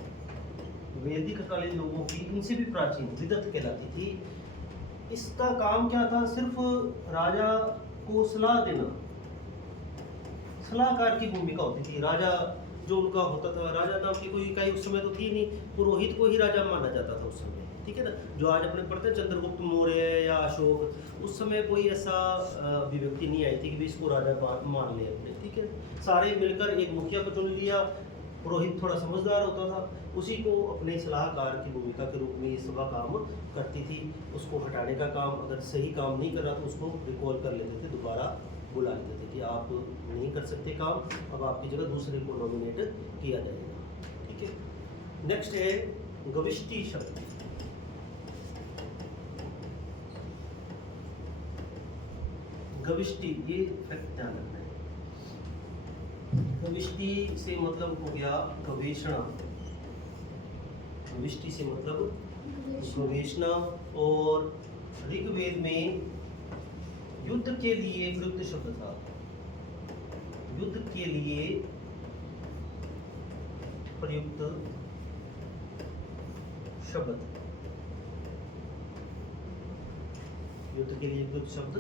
वैदिक कालीन लोगों की इनसे भी प्राचीन विदत कहलाती थी। इसका काम क्या था? सिर्फ राजा को सलाह देना, सलाहकार की भूमिका होती थी। राजा जो उनका होता था, राजा नाम की कोई इकाई उस समय तो थी नहीं, पुरोहित को ही राजा माना जाता था उस समय, ठीक है ना। जो आज अपने पढ़ते हैं चंद्रगुप्त मौर्य या अशोक, उस समय कोई ऐसा अभिव्यक्ति नहीं आई थी कि भी इसको राजा मान ले अपने, ठीक है। सारे मिलकर एक मुखिया को चुन लिया। पुरोहित थोड़ा समझदार होता था, उसी को अपने सलाहकार की भूमिका के रूप में ये सभा काम करती थी। उसको हटाने का काम, अगर सही काम नहीं कर रहा तो उसको रिकॉल कर लेते थे, दोबारा बुला लेते थे कि आप नहीं कर सकते काम, अब आपकी जगह दूसरे को नॉमिनेट किया जाएगा, ठीक है। नेक्स्ट है गविष्टि शब्द। गविष्टि, ये फैक्ट ध्यान रखना है। गविष्टि से मतलब हो गया गवेषणा। गविष्टि से मतलब गवेषणा। और ऋग्वेद में युद्ध के लिए प्रयुक्त शब्द था। युद्ध के लिए प्रयुक्त शब्द, युद्ध के लिए प्रयुक्त शब्द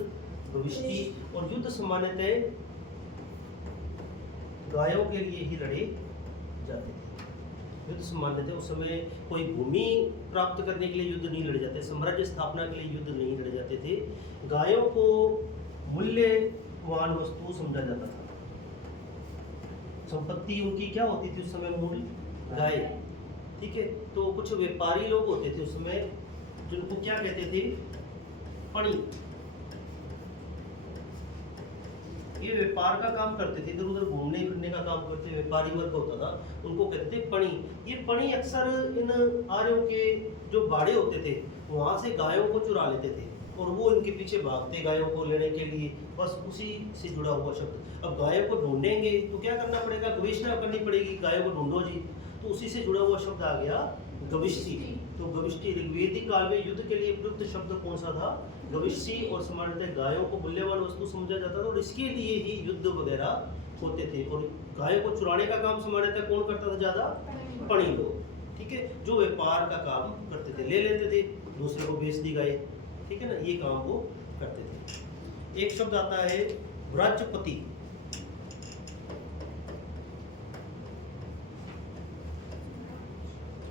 गविष्टि। और युद्ध सामान्यतः गायों के लिए ही लड़े जाते थे। युद्ध सामान्य थे। उस समय कोई भूमि प्राप्त करने के लिए युद्ध नहीं लड़े जाते, साम्राज्य स्थापना के लिए युद्ध नहीं लड़े जाते थे। गायों को मूल्यवान वस्तु समझा जाता था। संपत्ति उनकी क्या होती थी उस समय? मूल्य गाय। ठीक है, तो कुछ व्यापारी लोग होते थे उस समय जिनको क्या कहते थे? पणी। ये व्यापार का काम करते थे, इधर उधर घूमने फिरने का काम करते, व्यापारी वर्ग होता था, उनको कहते थे पणी। ये पणी अक्सर इन आर्यों के जो बाड़े होते थे वहां से गायों को चुरा लेते थे और वो इनके पीछे भागते गायों को लेने के लिए, बस उसी से जुड़ा हुआ शब्द। अब गायों को ढूंढेंगे तो क्या करना पड़ेगा? गवेषणा करनी पड़ेगी, गायों को ढूंढो जी, तो उसी से जुड़ा हुआ शब्द आ गया गविष्टि। तो गविष्टि ऋग्वेदिक काल में युद्ध के लिए प्रयुक्त शब्द कौन सा था? गविष्टि। और सामान्यतः गायों को मूल्यवान वस्तु समझा जाता था और इसके लिए ही युद्ध वगैरह होते थे। और गायों को चुराने का काम सामान्यतः कौन करता था? ज्यादा पणी लोग। ठीक है, जो व्यापार का काम करते थे, ले लेते थे, दूसरे को बेच दी गाय। ठीक है ना, ये काम वो करते थे। एक शब्द आता है व्राजपति।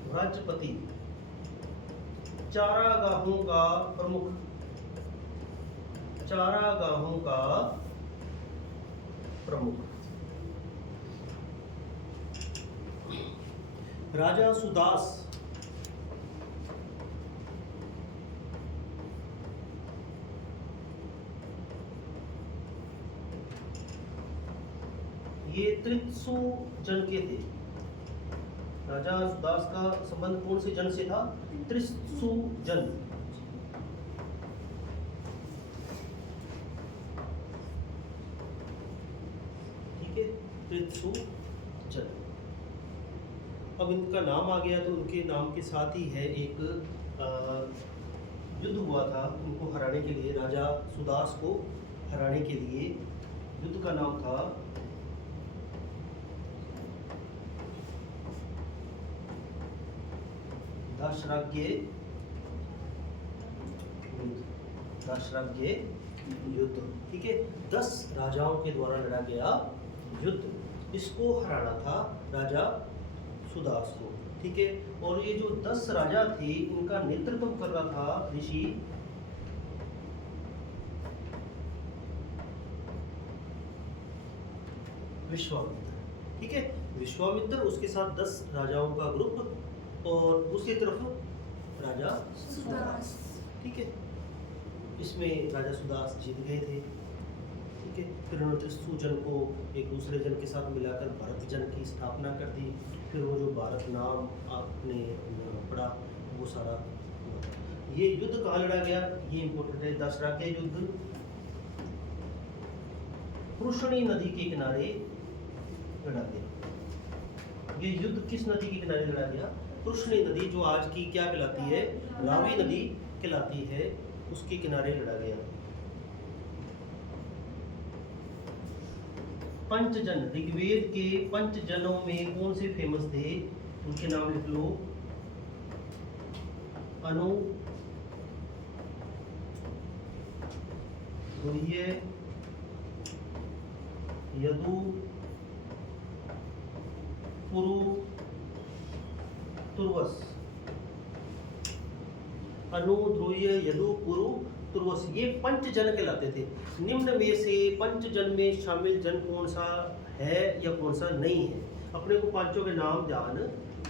व्राजपति चारागाहों का प्रमुख, चारागाहों का प्रमुख। राजा सुदास ये त्रित्सु जन के थे। राजा सुदास का संबंध कौन से जन से था? त्रित्सु जन। ठीक है, त्रित्सु जन। अब इनका नाम आ गया तो उनके नाम के साथ ही है एक युद्ध हुआ था उनको हराने के लिए। राजा सुदास को हराने के लिए युद्ध का नाम था दाशराज्य युद्ध। दाशराज्य युद्ध। ठीक है, 10 राजाओं के द्वारा लड़ा गया युद्ध। इसको हराना था राजा सुदास को। ठीक है, और ये जो 10 राजा थे इनका नेतृत्व कर रहा था ऋषि विश्वामित्र। ठीक है, विश्वामित्र, उसके साथ 10 राजाओं का ग्रुप और दूसरी तरफ राजा सुदास। ठीक है, इसमें राजा सुदास जीत गए थे। ठीक है, फिर उन्होंने त्रिस्तु जन को एक दूसरे जन के साथ मिलाकर भारत जन की स्थापना कर दी। फिर वो जो भारत नाम आपने पढ़ा वो सारा हुआ। ये युद्ध कहाँ लड़ा गया ये इंपॉर्टेंट है। दाशराज्य युद्ध पुरुषणी नदी के किनारे लड़ा गया। ये युद्ध किस नदी के किनारे लड़ा गया? पुरुषणी नदी, जो आज की क्या कहलाती है? रावी नदी कहलाती है, उसके किनारे लड़ा गया। पंचजन, ऋग्वेद के पंचजनों में कौन से फेमस थे? उनके नाम लिख लो। अनु, दुह्य, यदु, पुरु, तुर्वस। अनु, द्रोह्य, यदु, पुरु, तुर्वस, ये पंचजन कहलाते थे। निम्न में से पंचजन में शामिल जन कौन सा है या कौन सा नहीं है? अपने को पांचों के नाम ध्यान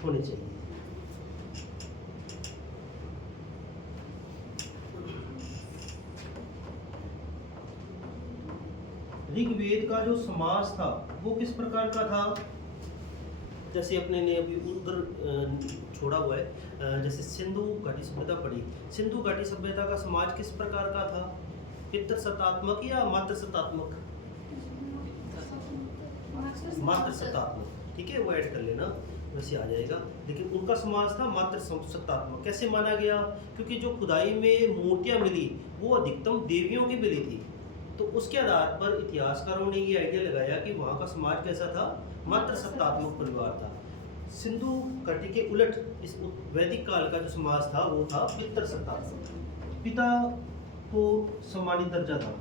होने चाहिए। ऋग्वेद का जो समास था वो किस प्रकार का था? जैसे अपने ने अभी उधर छोड़ा हुआ है, जैसे सिंधु घाटी सभ्यता पढ़ी। सिंधु घाटी सभ्यता का समाज किस प्रकार का था? पितृ सत्तात्मक या मातृ सत्तात्मक? मातृ सत्तात्मक। ठीक है, वो ऐड कर लेना, वैसे आ जाएगा। लेकिन उनका समाज था मातृ सत्तात्मक। कैसे माना गया? क्योंकि जो खुदाई में मूर्तियां मिली वो अधिकतम देवियों की मिली थी, तो उसके आधार पर इतिहासकारों ने ये आइडिया लगाया कि वहाँ का समाज कैसा था? मातृ सत्तात्मक परिवार था। सिंधु घाटी के उलट इस वैदिक काल का जो समाज था वो था पितृ सत्तात्मक। पिता को सम्मानित दर्जा था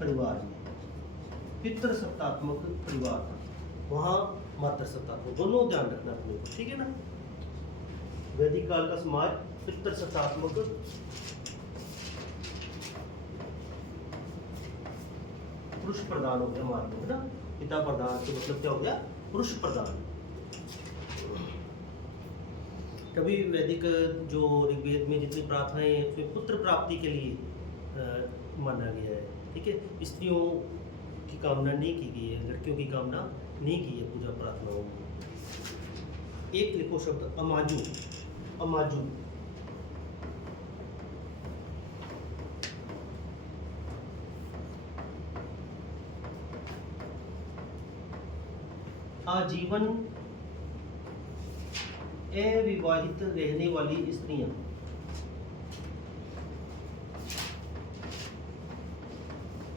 परिवार में, पितृ सत्तात्मक परिवार था। वहाँ मातृसत्तात्मक, दोनों ध्यान रखना अपने को, ठीक है ना। वैदिक काल का समाज पितृसत्तात्मक, पुरुष प्रधान हो गया मान लो, है ना। पिता प्रधान का मतलब क्या हो गया, पुरुष प्रधान। कभी वैदिक जो ऋग्वेद में जितनी प्रार्थनाएं हैं उसमें पुत्र प्राप्ति के लिए माना गया है, ठीक है। स्त्रियों की कामना नहीं की गई है, लड़कियों की कामना नहीं की है पूजा प्रार्थनाओं में। एक लिखो शब्द अमाजू, अमाजू, आजीवन अविवाहित रहने वाली स्त्रियां,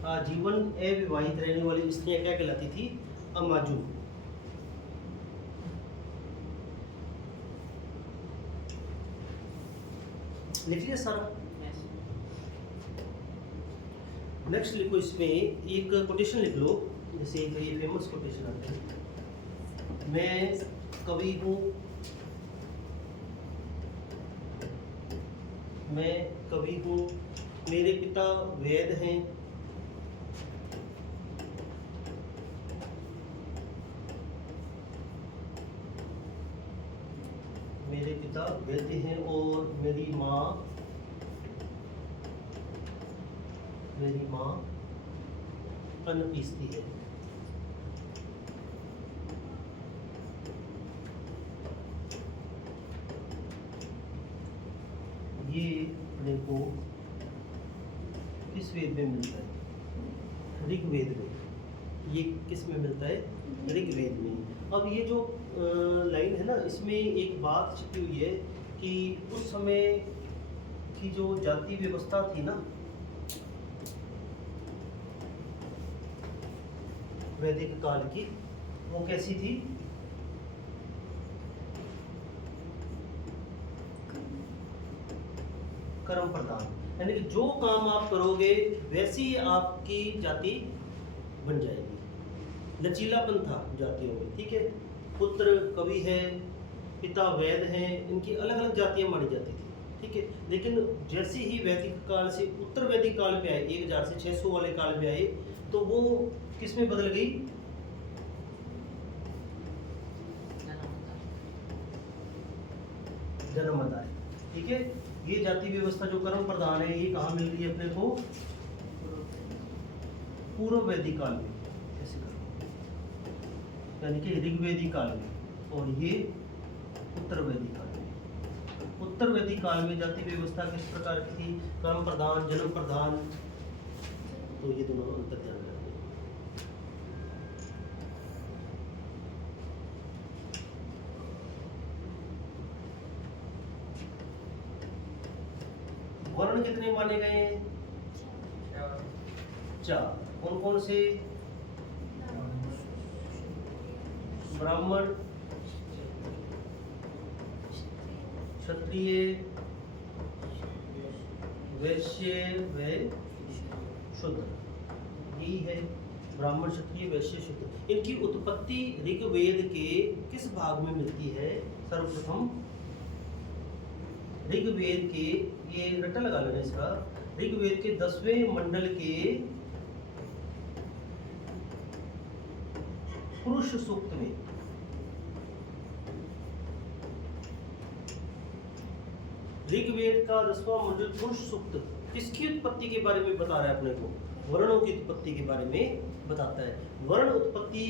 आजीवन अविवाहित रहने वाली स्त्रियां क्या कहलाती थी, अमाजू। लिख लिया सारा। नेक्स्ट लिखो, इसमें एक कोटेशन लिख लो, जैसे एक ये फेमस कोटेशन आता है, मैं कवि हूँ, मैं कवि हूँ, मेरे पिता वेद हैं, मेरे पिता वैद्य हैं और मेरी माँ अन्न पीसती है। ये अपने को किस वेद में मिलता है, ऋग्वेद में। ये किस में मिलता है, ऋग्वेद में। अब ये जो लाइन है ना, इसमें एक बात छिपी हुई है कि उस समय की जो जाति व्यवस्था थी ना वैदिक काल की, वो कैसी थी, कर्म प्रधान, यानी कि जो काम आप करोगे वैसी आपकी जाति बन जाएगी। लचीलापन था जातियों में, ठीक है। पुत्र कवि है, पिता वैद हैं, इनकी अलग अलग जातियां मानी जाती थी, ठीक है। लेकिन जैसे ही वैदिक काल से उत्तर वैदिक काल में आए, 1000 से 600 वाले काल में आए, तो वो किस में बदल गई, जन्मदाय, ठीक है। ये जाति व्यवस्था जो कर्म प्रधान है, ये कहाँ मिल रही है अपने को, पूर्व वैदिक काल में, ऐसे करो, यानी कि ऋग्वेदिक काल में, और ये उत्तर वैदिक काल में। उत्तर वैदिक काल में जाति व्यवस्था किस प्रकार की थी, कर्म प्रधान, जन्म प्रधान, तो ये दोनों अंतर ध्यान रखना। वर्ण कितने माने गए हैं, 4। कौन कौन से, ब्राह्मण, क्षत्रिय, वैश्य व शूद्र, यही है ब्राह्मण, क्षत्रिय, वैश्य, शूद्र। इनकी उत्पत्ति ऋग्वेद के किस भाग में मिलती है, सर्वप्रथम ऋग्वेद के, ये रट्टा लगा लेना इसका, ऋग्वेद के 10वें मंडल के पुरुष सूक्त में। ऋग्वेद का 10वां मंडल पुरुष सूक्त किसकी उत्पत्ति के बारे में बता रहा है अपने को, वर्णों की उत्पत्ति के बारे में बताता है। वर्ण उत्पत्ति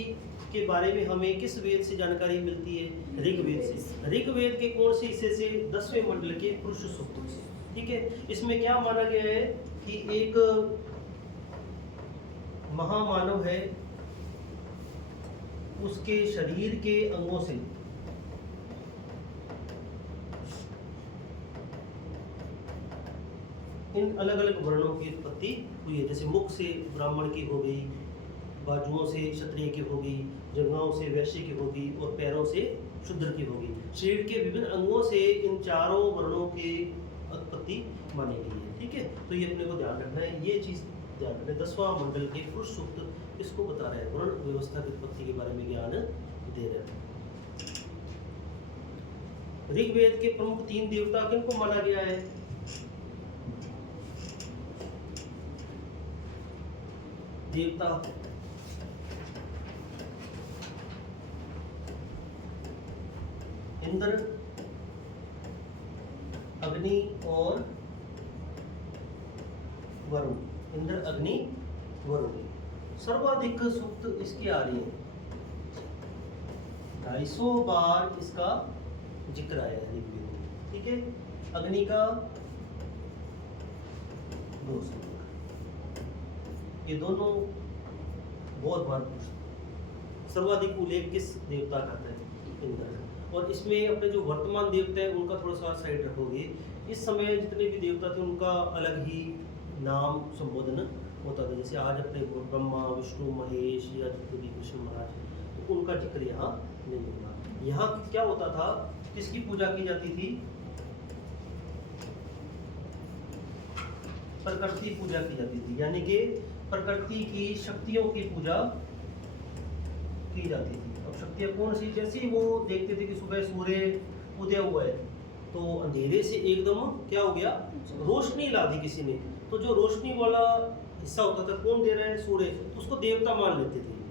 के बारे में हमें किस वेद से जानकारी मिलती है, ऋग्वेद से। ऋग्वेद के कौन से हिस्से से, 10वें मंडल के पुरुष सूक्त से, ठीक है। इसमें क्या माना गया है कि एक महामानव है, उसके शरीर के अंगों से इन अलग अलग वर्णों की उत्पत्ति हुई है। जैसे मुख से ब्राह्मण की हो गई, बाजुओं से क्षत्रिय की होगी, जंघाओं से वैश्य की होगी, और पैरों से शूद्र की होगी। शरीर के विभिन्न अंगों से इन चारों वर्णों की उत्पत्ति मानी गई है, ठीक है। तो ये अपने को ध्यान रखना है, ये चीज़ ध्यान रखना है। 10वां मंडल के पुरुष सूक्त इसको बता रहा है, वर्ण व्यवस्था की उत्पत्ति के बारे में ज्ञान दे रहे हैं। ऋग्वेद के प्रमुख 3 देवता किनको माना गया है? देवता इंद्र, अग्नि और वरुण। इंद्र, अग्नि, वरुण। सर्वाधिक सूक्त इसकी आ रही है, 250 बार इसका जिक्र आया है ऋग्वेद में। ठीक है, अग्नि का 200, ये दोनों बहुत बार पूछते। सर्वाधिक उल्लेख किस देवता का है? इंद्र। और इसमें अपने जो वर्तमान देवता है उनका थोड़ा सा साइड रखोगे। इस समय जितने भी देवता थे उनका अलग ही नाम संबोधन होता था। जैसे आज अपने ब्रह्मा, विष्णु, महेश या जितने भी कृष्ण महाराज, तो उनका जिक्र यहाँ नहीं होगा। यहाँ क्या होता था, किसकी पूजा की जाती थी? प्रकृति पूजा की जाती थी, यानी कि प्रकृति की शक्तियों की पूजा की जाती थी। अब शक्तियाँ कौन सी? जैसे ही वो देखते थे कि सुबह सूर्य उदय हुआ है तो अंधेरे से एकदम क्या हो गया, रोशनी ला दी किसी ने, तो जो रोशनी वाला हिस्सा होता था कौन दे रहा है? सूर्य, तो उसको देवता मान लेते थे।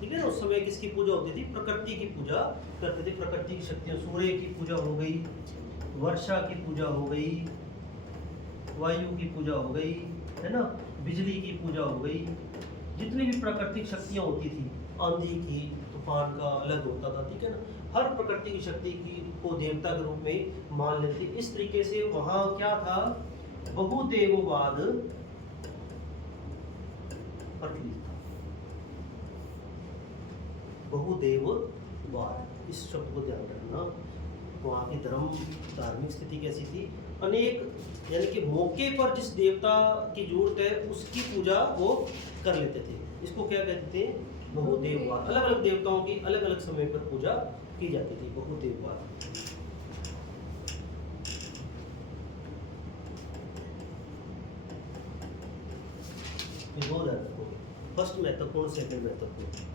ठीक है ना, उस समय किसकी पूजा होती थी? प्रकृति की पूजा करते थे। प्रकृति की शक्तियाँ, सूर्य की पूजा हो गई, वर्षा की पूजा हो गई, वायु की पूजा हो गई, है ना, बिजली की पूजा हो गई। जितनी भी प्राकृतिक शक्तियाँ होती थी, आंधी की, तूफान का अलग होता था, ठीक है ना, हर प्रकृति की शक्ति की को देवता के रूप में मान लेते। इस तरीके से वहाँ क्या था, बहुदेववाद प्रचलित था। बहुदेववाद, इस शब्द को ध्यान रखना। वहाँ की धर्म धार्मिक स्थिति कैसी थी? अनेक, यानी कि मौके पर जिस देवता की जरूरत है उसकी पूजा वो कर लेते थे। इसको क्या कहते थे? बहुदेववाद। अलग अलग देवताओं की अलग अलग समय पर पूजा की जाती थी, बहुदेववाद। ये दो महत्वपूर्ण, फर्स्ट महत्वपूर्ण, सेकंड महत्वपूर्ण।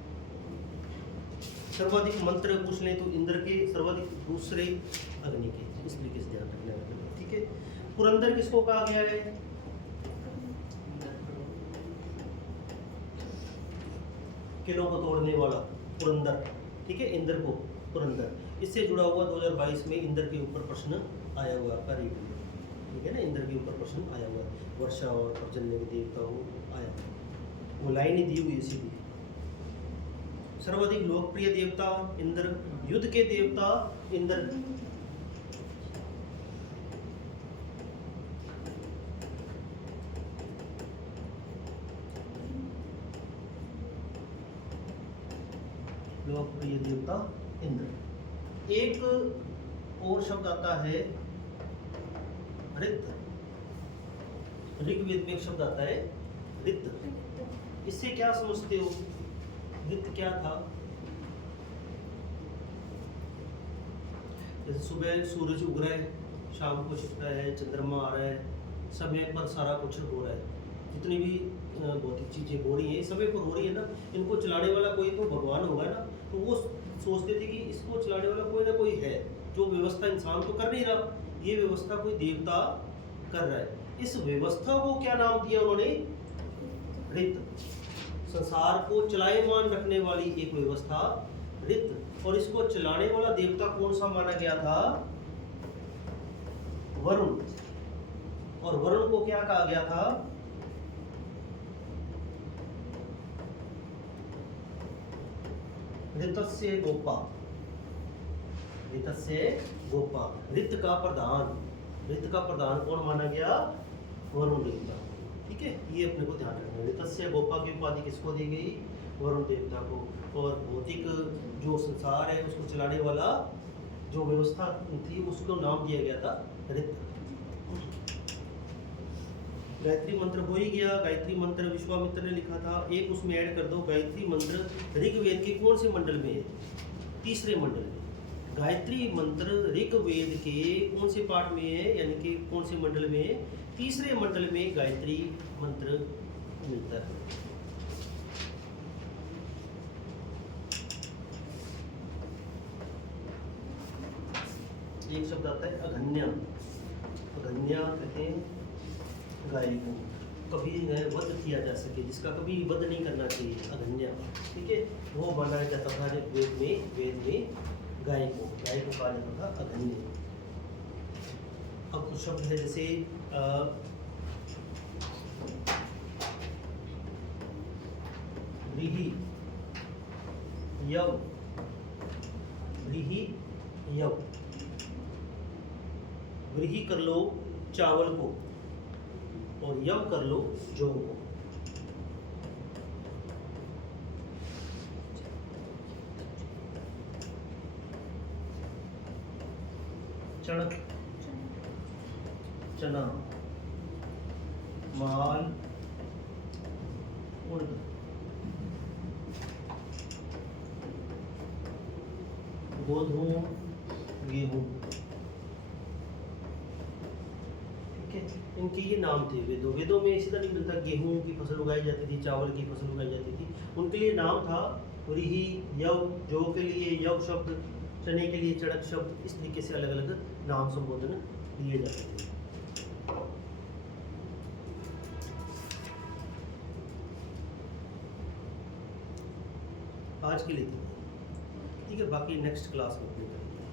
सर्वाधिक मंत्र पूछ लें तो इंद्र के, सर्वाधिक दूसरे अग्नि के। इस तरीके से ध्यान रखना है, ठीक है। पुरंदर किसको कहा गया है? किलों को तोड़ने वाला पुरंदर, ठीक है, इंद्र को पुरंदर। इससे जुड़ा हुआ 2022 में इंद्र के ऊपर प्रश्न आया हुआ आपका रिव्यू, ठीक है ना, इंद्र के ऊपर प्रश्न आया हुआ, वर्षा और पर्जन्य के देवता वो आया, वो लाइन ही दी हुई सीधी। सर्वाधिक लोकप्रिय देवता इंद्र, युद्ध के देवता इंद्र, लोकप्रिय देवता इंद्र। एक और शब्द आता है ऋत। ऋग्वेद में एक शब्द आता है ऋत। इससे क्या समझते हो? ऋत क्या था? जैसे सुबह सूरज उग रहा है, शाम को छिप रहा है, चंद्रमा आ रहा है, समय पर सारा कुछ हो रहा है। जितनी भी भौतिक चीजें हो रही है समय पर हो रही है ना, इनको चलाने वाला कोई तो भगवान होगा ना। तो वो सोचते थे कि इसको चलाने वाला कोई ना कोई है, जो व्यवस्था इंसान तो कर नहीं रहा, ये व्यवस्था कोई देवता कर रहा है। इस व्यवस्था को क्या नाम दिया उन्होंने? ऋत। संसार को चलायमान रखने वाली एक व्यवस्था ऋत। और इसको चलाने वाला देवता कौन सा माना गया था? वरुण। और वरुण को क्या कहा गया था? ऋतस्य गोपा। ऋतस्य गोपा, ऋत का प्रधान। ऋत का प्रधान कौन माना गया? वरुण देवता, ठीक है। ये अपने को ध्यान रखना है। ऋतस्य गोपा की उपाधि किसको दी गई? वरुण देवता को। और भौतिक जो संसार है उसको चलाने वाला जो व्यवस्था थी उसको नाम दिया गया था ऋत। गायत्री मंत्र हो ही गया। गायत्री मंत्र विश्वामित्र ने लिखा था। एक उसमें ऐड कर दो, गायत्री मंत्र ऋग्वेद के कौन से मंडल में है? तीसरे मंडल में। गायत्री मंत्र ऋग्वेद के कौन से पाठ में है, यानी कि कौन से मंडल में है? तीसरे मंडल में गायत्री मंत्र मिलता है। एक शब्द आता है अघन्या। अघन्या कहते हैं गाय को कभी न वध किया जा सके, जिसका कभी वध नहीं करना चाहिए, अघन्या। ठीक है, वो बनाया जाता था वेद में गाय को कहा जाता था अघन्य। अब कुछ शब्द है जैसे व्रीहि यव। व्रीहि यव, व्रीहि कर लो चावल को और यव कर लो जौ को। चणक, चना, माल, उड़द। गोधूम, गेहूं। ठीक है, इनके ये नाम थे वेदों में इसी तरह नहीं मिलता। गेहूं की फसल उगाई जाती थी, चावल की फसल उगाई जाती थी, उनके लिए नाम था व्रीहि यव। जौ के लिए यव शब्द, चने के लिए चणक शब्द। इस तरीके से अलग अलग नाम संबोधन दिए जाते थे। आज के लिए ठीक है, बाकी नेक्स्ट क्लास में अपनी करेंगे।